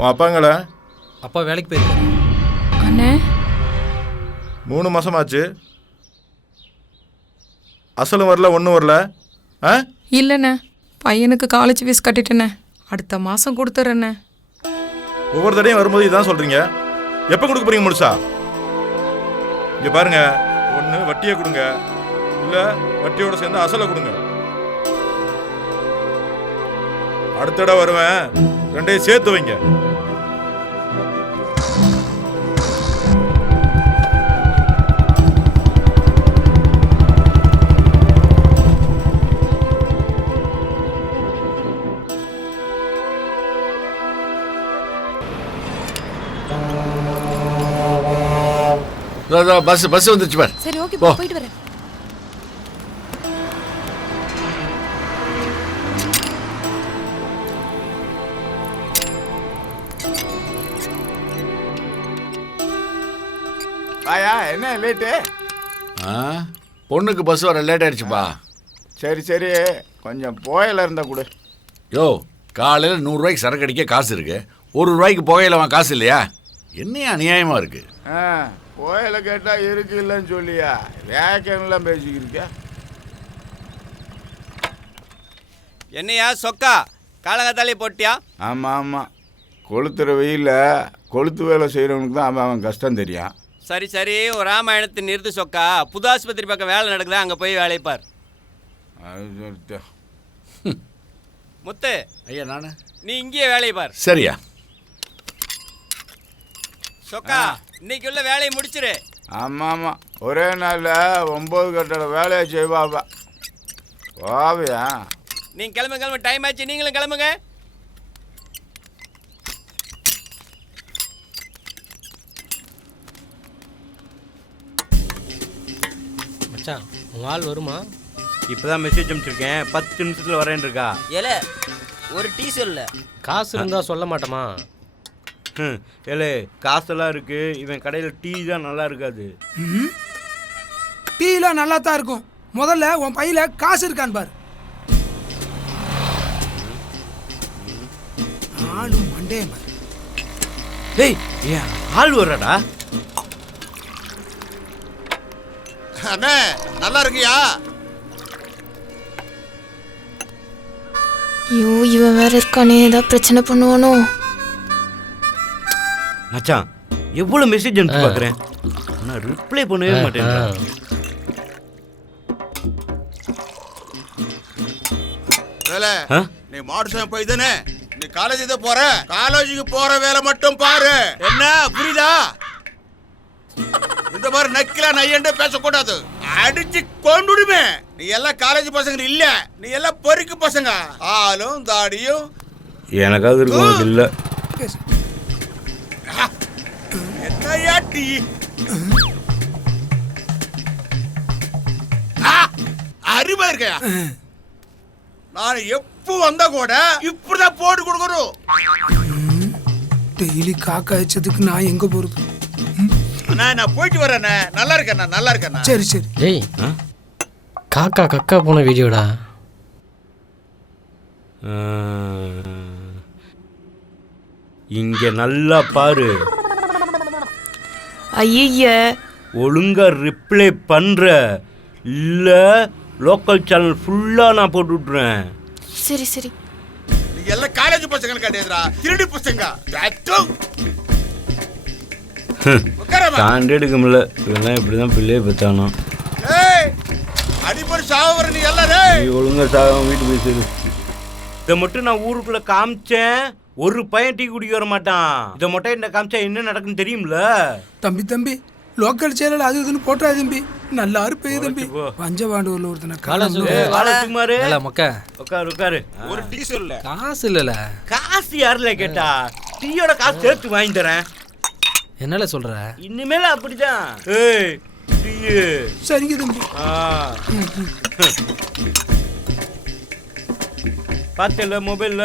உன் அப்பாங்கள அப்பா வேலைக்கு போயிருக்காரு. அண்ணே. மூணு மாசமாச்சு. அசலும் வரல ஒன்றும் வரல. ஆ? இல்லைண்ணே. பையனுக்கு காலேஜ் ஃபீஸ் கட்டிட்டேண்ணே. அடுத்த மாதம் கொடுத்துட்றேண்ணே ஒவ்வொரு தடையும் வரும்போது இதான் சொல்றீங்க? எப்போ கொடுக்க போறீங்க முழுசா? இங்க பாருங்க. ஒன்று வட்டியை கொடுங்க. இல்லை வட்டியோட சேர்ந்து அசலை கொடுங்க. அடுத்த தடவை வருவேன். ரெண்டையும் சேர்த்து வைங்க. பஸ் பஸ் வந்துருச்சு பார். சரி ஓகே போ. போயிட்டு வரேன். ஆயா என்ன லேட்டு ஆ? பொண்ணுக்கு பஸ் வர லேட் ஆயிடுச்சுப்பா. சரி சரி. கொஞ்சம் புயல இருந்தா கொடு. யோ காலையில் நூறுரூவாய்க்கு சரக்கு அடிக்க காசு இருக்கு. ஒரு ரூபாய்க்கு புகையில அவன் காசு இல்லையா? என்னையா அநியாயமா இருக்கு? ஆ புயல கேட்டா இருக்கு இல்லைன்னு சொல்லியா? வேக்கன்லாம் பேசிக்கிருக்க. என்னையா சொக்கா? காலங்கத்தாலே போட்டியா? ஆமாம் ஆமாம் கொளுத்துற வெயில கொளுத்து வேலை செய்கிறவனுக்கு தான் அவன் அவன் கஷ்டம் தெரியும். சரி சரி ஒரு ராமாயணத்தை நிறுத்து சொக்கா. புது ஆஸ்பத்திரி பக்கம் வேலை நடக்குதா? அங்கே போய் வேலையை பார். முத்து ஐயா நானு? நீ இங்கேயே வேலையை பார் சரியா. சொக்கா இன்னைக்கு உள்ள வேலையை முடிச்சிரு. ஆமாம். ஆமாம் ஒரே நாளில் ஒம்பது கட்டட வேலையை செய்வாப்பா வாவியா நீங்க கிளம்பு கிளம்பு. டைம் ஆச்சு. நீங்களும் கிளம்புங்க. மச்சான் உங்க ஆள் வருமா? இப்பதான் மெசேஜ் அனுப்பிச்சிருக்கேன். பத்து நிமிஷத்துல வரேன் இருக்கா? ஏல ஒரு டீ சொல்ல. காசு இருந்தா சொல்ல மாட்டோமா? ஏலே காசெல்லாம் இருக்கு. இவன் கடையில் டீ தான் நல்லா இருக்காது. டீலாம் நல்லா தான் இருக்கும். முதல்ல உன் பையில காசு இருக்கான்னு பாரு. ஆளு மண்டே டேய் ஏன் ஆள் வர்றடா? அண்ணே நல்லா இருக்கியா? ஐயோ இவன் வேற இருக்கானே ஏதாவது பிரச்சனை பண்ணுவானோ? மச்சான் எவ்வளவு மெசேஜ் அனுப்பி பார்க்குறேன்? ஆனால் ரிப்ளை பண்ணவே மாட்டேன் வேலை? நீ மாடு போய் தானே? நீ காலேஜ் தான் போற? காலேஜுக்கு போற வேலை மட்டும் பாரு. என்ன புரியுதா? இந்த மாதிரி நக்கிலா நையண்டே பேசக்கூடாது. அடிச்சு கொண்டுடுமே நீ எல்லாம் காலேஜ் பசங்க இல்ல. நீ எல்லாம் பொறுக்கு பசங்க. ஆளும் தாடியும். எனக்காவது இருக்கும் உனக்கு இல்லை. என்னையா டீ? ஆ, அறிவா இருக்கையா? நான் எப்போ வந்தா கூட இப்படிதான் போட்டு கொடுக்கணும். டெய்லி காக்கா அடிச்சதுக்கு நான் எங்க போறது? அண்ணா நான் போயிட்டு வரேண்ணே. நல்லா இருக்கேண்ணா நல்லா இருக்கேண்ணா. சரி சரி. டேய் காக்கா கக்கா போன வீடியோடா. இங்க நல்லா பாரு. ஐய ஒழுங்கா ரிப்ளை பண்ற. இல்ல லோக்கல் சேனல் ஃபுல்லா நான் போட்டு விட்டுறேன். சரி சரி. நீ எல்லாம் காலேஜ் பசங்க கிடையாதுடா திருடி பசங்க. தாண்டி எடுக்க முடியல இவெல்லாம் இப்படிதான் பிள்ளைய பெற்றானோ அடிப்படை சாவர நீ. நீ ஒழுங்கா சாகாம வீட்டுக்கு போய் சேரு. இதை மட்டும் நான் ஊருக்குள்ள காமிச்சேன். ஒரு பையன் டீ குடிக்க வர மாட்டான். இதை மட்டும் என்ன காமிச்சா என்ன நடக்குன்னு தெரியும்ல? தம்பி தம்பி லோக்கல் சேனல் அது இதுன்னு போட்டா தம்பி. நல்லா இருப்பே தம்பி. பஞ்சபாண்டூர்ல ஒருத்தனை காலேஜ் காணோம். வாழ சுமாரு இல்ல மொக்க. உட்காரு உட்காரு. ஒரு டீ சொல்ல காசு இல்லல. காசு யாருல கேட்டா? டீயோட காசு சேர்த்து வாங்கி தரேன். என்னல சொல்ற? இனிமேல அப்படிதான். ஏய் டீயு சரிங்க தம்பி. ஆ. பார்த்தல மொபைல்ல.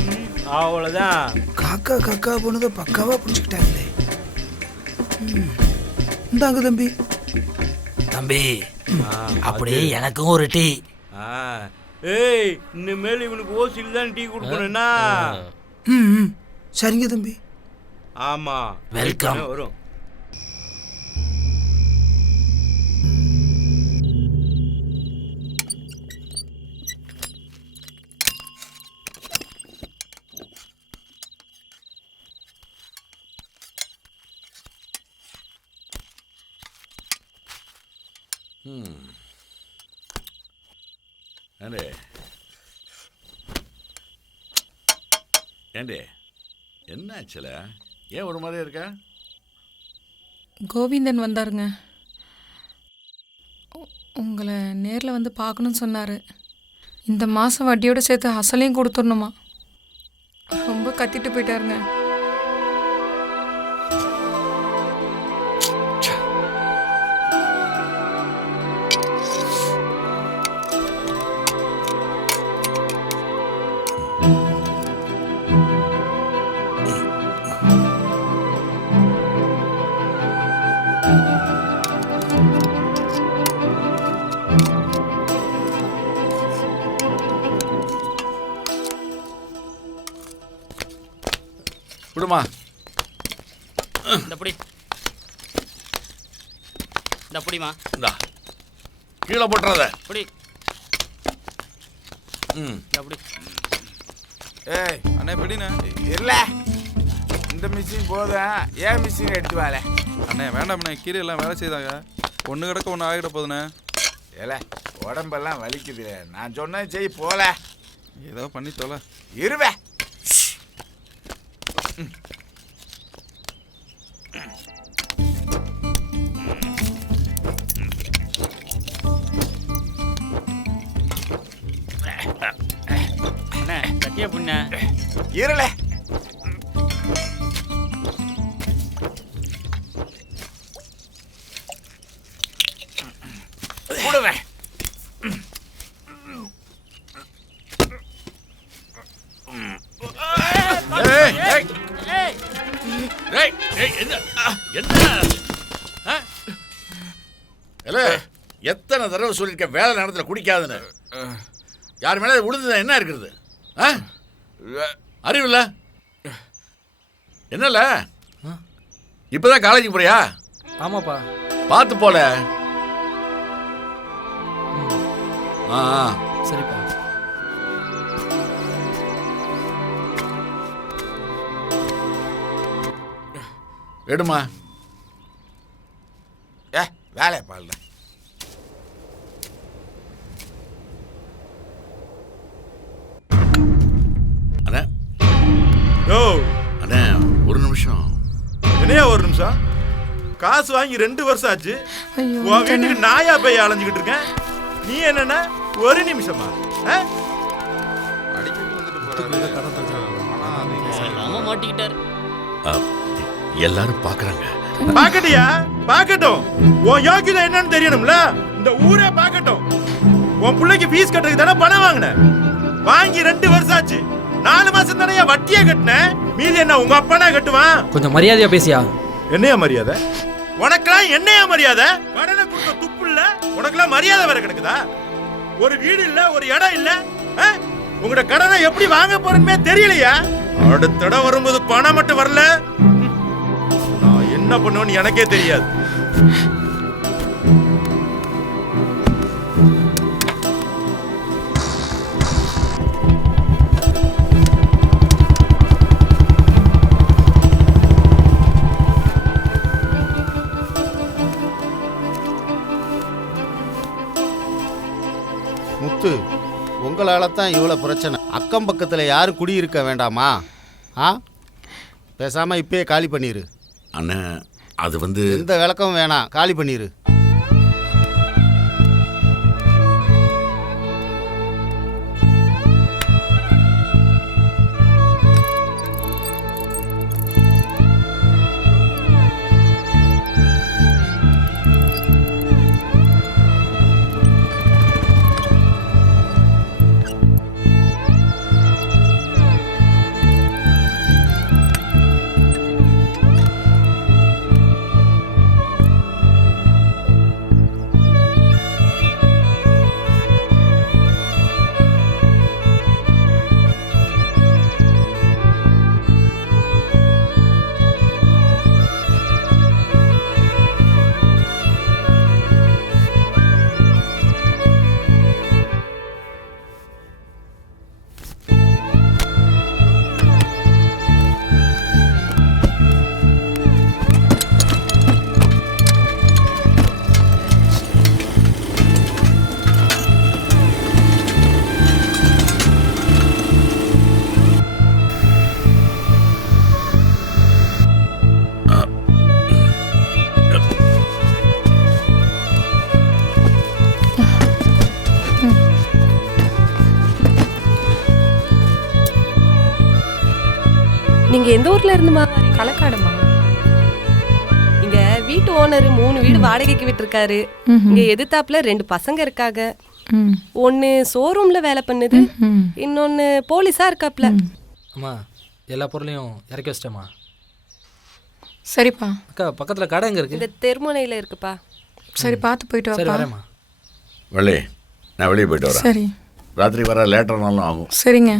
ம், அவ்வளவுதான். காக்கா காக்கா போனதை பக்காவா புடிச்சுக்கிட்டாங்களே. இந்தாங்க தம்பி. தம்பி ஆ, அப்படியே எனக்கும் ஒரு டீ. ஆ. ஏய் இனிமேல் இவனுக்கு ஓசியில் தான் டீ கொடுக்கணும்னா. ம். சரிங்க தம்பி. ஆமா. Welcome. வரும்? ஏண்டே? ஏண்டே? என்ன ஆச்சுல? ஏன் ஒரு மாதிரி இருக்க? கோவிந்தன் வந்தாருங்க. உங்களை நேரில் வந்து பார்க்கணும்னு சொன்னார். இந்த மாதம் வட்டியோட சேர்த்து அசலையும் கொடுத்துடணுமா? ரொம்ப கத்திட்டு போயிட்டாருங்க. இந்த புடி. இந்த புடிமா இந்தா. கீழே போட்டுறத. புடி. ம். இந்த புடி. ஏய் அண்ணே எப்படிண்ணே இல்ல. இந்த மிஷின் போதும். ஏன் மிஷின் எடுத்து வாழ? அண்ணே வேண்டாம்ண்ணே கீரை எல்லாம் வேலை செய்தாங்க. ஒன்று கிடக்க ஒன்று ஆகிட போதுண்ணே. ஏல உடம்பெல்லாம் வலிக்குது நான் சொன்னது செய் போல. ஏதோ பண்ணி தொலை. இருவே. கூடுவேன்? ஏலே, எத்தனை தடவை சொல்லியிருக்க வேலை நேரத்தில் குடிக்காதுன்னு. யார் மேலே விழுந்தது என்ன இருக்கிறது? ஆ? அறிவில்ல? என்னல? இப்பதான் காலேஜுக்கு போறியா? ஆமாப்பா. பார்த்து போல. ஆ ஆ. சரிப்பா. எடுமா. ஏ வேலையை பாருல காசு வாங்கி ரெண்டு வருஷம் ஆச்சு. உன் வீட்டுக்கு நாயா போய் அலைஞ்சுக்கிட்டு இருக்கேன். நீ என்னன்னா ஒரு நிமிஷமா? அடிக்கடி வந்துட்டு மாட்டிக்கிட்டாரு. எல்லாரும் பார்க்கறாங்க பாக்கட்டியா? பாக்கட்டும். உன் யோகிதை என்னன்னு தெரியணும்ல? இந்த ஊரே பாக்கட்டும். உன் பிள்ளைக்கு ஃபீஸ் கட்டுறதுக்கு தானே பணம் வாங்கின? வாங்கி ரெண்டு வருஷம் ஆச்சு. நாலு மாசம் தானே வட்டியே கட்டினேன் மீதி என்ன உங்க அப்பனா கட்டுவான்? கொஞ்சம் மரியாதையா பேசியா? என்னையா மரியாதை? உனக்கெல்லாம் என்னையா மரியாதை? கடனை கொடுக்க துப்பு இல்ல? உனக்கெல்லாம் மரியாதை வேற கிடக்குதா? ஒரு வீடு இல்ல ஒரு இடம் இல்ல ஆ? உங்களோட கடனை எப்படி வாங்க போறேன்னு தெரியலையா? அடுத்த இடம் வரும்போது பணம் மட்டும் வரல? நான் என்ன பண்ணுவேன்னு எனக்கே தெரியாது. முத்து உங்களால தான் இவ்வளோ பிரச்சனை. அக்கம் பக்கத்தில் யாரும் குடியிருக்க வேண்டாமா? ஆ? பேசாம இப்பயே காலி பண்ணிரு. அண்ணே அது வந்து எந்த விளக்கமும் வேணாம். காலி பண்ணிரு. நீங்க எந்த ஊர்ல இருந்துமா? களக்காடுமா. இங்க வீட்டு ஓனர் மூணு வீடு வாடகைக்கு விட்டிருக்காரு. இங்க எதிர்த்தாப்புல ரெண்டு பசங்க இருக்காங்க ஒன்னு ஷோரூம்ல வேலை பண்ணுது. இன்னொன்னு போலீஸா இருக்காப்ல அம்மா எல்லா பொருளையும் இறக்கி வச்சிட்டேம்மா. சரிப்பா. அக்கா பக்கத்தில் கடை எங்கே இந்த தெருமுனையில இருக்குப்பா. சரி பார்த்து போயிட்டு சரி வாப்பா வரேம்மா. வள்ளி நான் வெளியே போயிட்டு வரேன். சரி. ராத்திரி வர லேட்டர்னாலும் ஆகும். சரிங்க.